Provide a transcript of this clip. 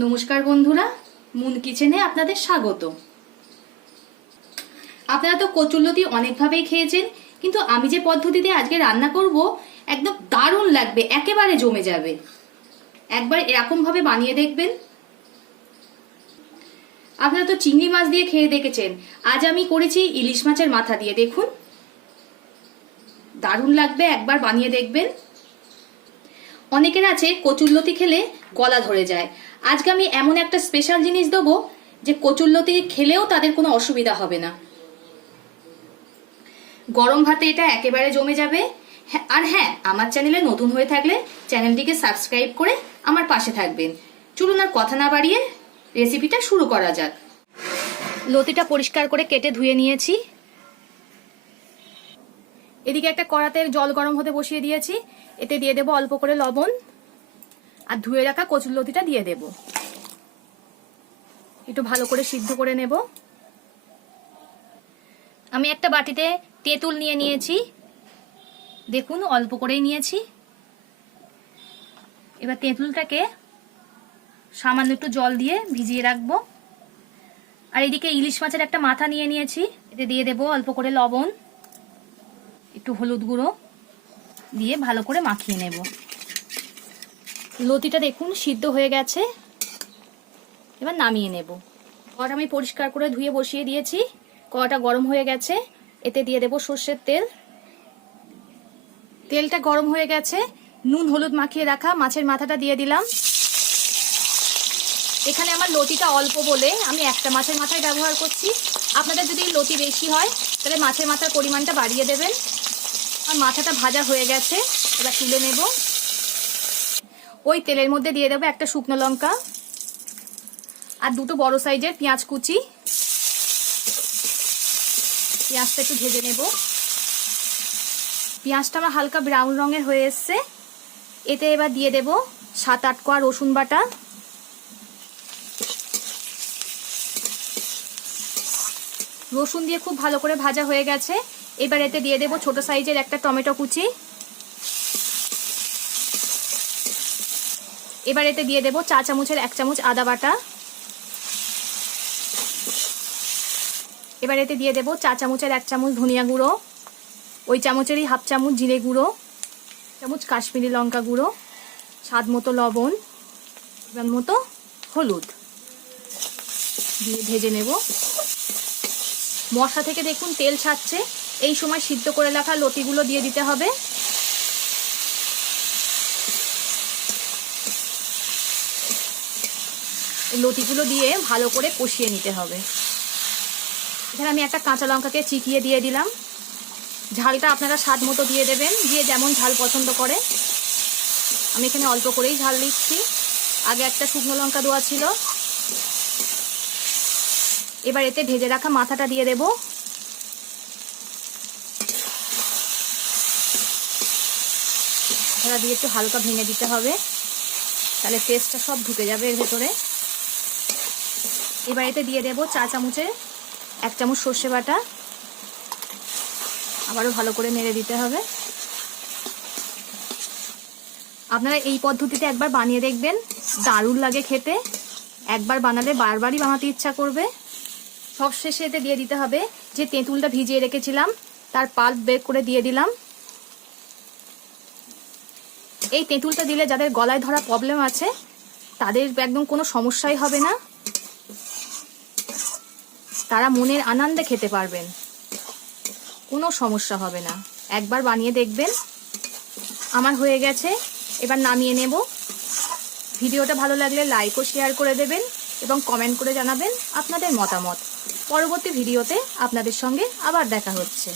নমস্কার বন্ধুরা, মুন কিচেনে আপনাদের স্বাগত আপনারা তো কচুরলতি অনেকভাবেই খেয়েছেন, কিন্তু আমি যে পদ্ধতিতে আজকে রান্না করব, একদম দারুণ লাগবে, একেবারে জমে যাবে। একবার এরকমভাবে বানিয়ে দেখবেন। আপনারা তো চিংড়ি মাছ দিয়ে খেয়ে দেখেছেন, আজ আমি করেছি ইলিশ মাছের মাথা দিয়ে, দেখুন। দারুণ লাগবে, একবার বানিয়ে দেখবেন। অনেকের আছে কচুরলতি খেলে গলা ধরে যায় আজকে আমি এমন একটা স্পেশাল জিনিস দেবো যে কচুরলতি খেলেও তাদের কোনো অসুবিধা হবে না। গরম ভাতে এটা একেবারে জমে যাবে। আর হ্যাঁ আমার চ্যানেলে নতুন হয়ে থাকলে চ্যানেলটিকে সাবস্ক্রাইব করে আমার পাশে থাকবেন। চলুন আর কথা না বাড়িয়ে রেসিপিটা শুরু করা যাক। লতিটা পরিষ্কার করে কেটে ধুয়ে নিয়েছি। এদিকে একটা কড়াতে জল গরম হতে বসিয়ে দিয়েছি। এতে দিয়ে দেবো অল্প করে লবণ। আর ধুয়ে রাখা কচুর লতিটা দিয়ে দেব। একটু ভালো করে সিদ্ধ করে নেব। আমি একটা বাটিতে তেঁতুল নিয়ে নিয়েছি। দেখুন, অল্প করেই নিয়েছি। এবার তেঁতুলটাকে সামান্য একটু জল দিয়ে ভিজিয়ে রাখব। আর এদিকে ইলিশ মাছের একটা মাথা নিয়ে নিয়েছি। এতে দিয়ে দেবো অল্প করে লবণ, একটু হলুদ গুঁড়ো দিয়ে ভালো করে মাখিয়ে নেব। লতিটা দেখুন, সিদ্ধ হয়ে গেছে। এবার নামিয়ে নেব। কড়া আমি পরিষ্কার করে ধুয়ে বসিয়ে দিয়েছি। কড়াটা গরম হয়ে গেছে। এতে দিয়ে দেব সর্ষের তেল। তেলটা গরম হয়ে গেছে। নুন, হলুদ মাখিয়ে রাখা। মাছের মাথাটা দিয়ে দিলাম। এখানে আমার লতিটা অল্প বলে আমি একটা মাছের মাথায় ব্যবহার করছি। আপনাদের যদি লতি বেশি হয়, তাহলে মাছের মাথার পরিমাণটা বাড়িয়ে দেবেন। আর মাথাটা ভাজা হয়ে গেছে। এবার তুলে নেব। ওই তেলের মধ্যে দিয়ে দেবো একটা শুকনো লঙ্কা আর দুটো বড় সাইজের পেঁয়াজ কুচি। পেঁয়াজটা একটু ভেজে নেব। পেঁয়াজটা আমার হালকা ব্রাউন রঙের হয়ে এসছে। এতে এবার দিয়ে দেব সাত আট কোয়া রসুন বাটা। রসুন দিয়ে খুব ভালো করে ভাজা হয়ে গেছে। এবার এতে দিয়ে দেব ছোট সাইজের একটা টমেটো কুচি। এবার এতে দিয়ে দেব চা চামচের এক চামচ আদা বাটা। এবার এতে দিয়ে দেব চা চামচের এক চামচ ধনিয়া গুঁড়ো, ওই চামচেরই হাফ চামচ জিরে গুঁড়ো চামচ কাশ্মীরি লঙ্কা গুঁড়ো, স্বাদ মতো লবণ মতো হলুদ। দিয়ে ভেজে নেব। মশলা থেকে দেখুন তেল ছাড়ছে। এই সময় সিদ্ধ করে রাখা লতিগুলো দিয়ে দিতে হবে। লতিগুলো দিয়ে ভালো করে কষিয়ে নিতে হবে। এখানে আমি একটা কাঁচা লঙ্কাকে চিকিয়ে দিয়ে দিলাম। ঝালটা আপনারা স্বাদ মতো দিয়ে দেবেন, দিয়ে যেমন ঝাল পছন্দ করে। আমি এখানে অল্প করেই ঝাল দিচ্ছি। আগে একটা শুকনো লঙ্কা দেওয়া ছিল। এবার এতে ভেজে রাখা মাথাটা দিয়ে দেব। দিয়ে একটু হালকা ভেঙে দিতে হবে। তাহলে টেস্টটা সব ঢুকে যাবে এর ভেতরে। এবার এতে দিয়ে দেব চা চামচে, এক চামচ সর্ষে বাটা। আবারও ভালো করে নেড়ে দিতে হবে। আপনারা এই পদ্ধতিতে একবার বানিয়ে দেখবেন, দারুণ লাগে খেতে। একবার বানালে বারবারই বানাতে ইচ্ছা করবে। সব শেষে এতে দিয়ে দিতে হবে যে তেঁতুলটা ভিজিয়ে রেখেছিলাম, তার পাল্প বের করে দিয়ে দিলাম। এই তেঁতুলটা দিলে যাদের গলায় ধরা প্রবলেম আছে, তাদের একদম কোনো সমস্যাই হবে না। তারা মনের আনন্দে খেতে পারবেন। কোনো সমস্যা হবে না। একবার বানিয়ে দেখবেন। আমার হয়ে গেছে। এবার নামিয়ে নেব। ভিডিওটা ভালো লাগলে লাইক ও শেয়ার করে দেবেন এবং কমেন্ট করে জানাবেন আপনাদের মতামত। পরবর্তী ভিডিওতে আপনাদের সঙ্গে আবার দেখা হচ্ছে।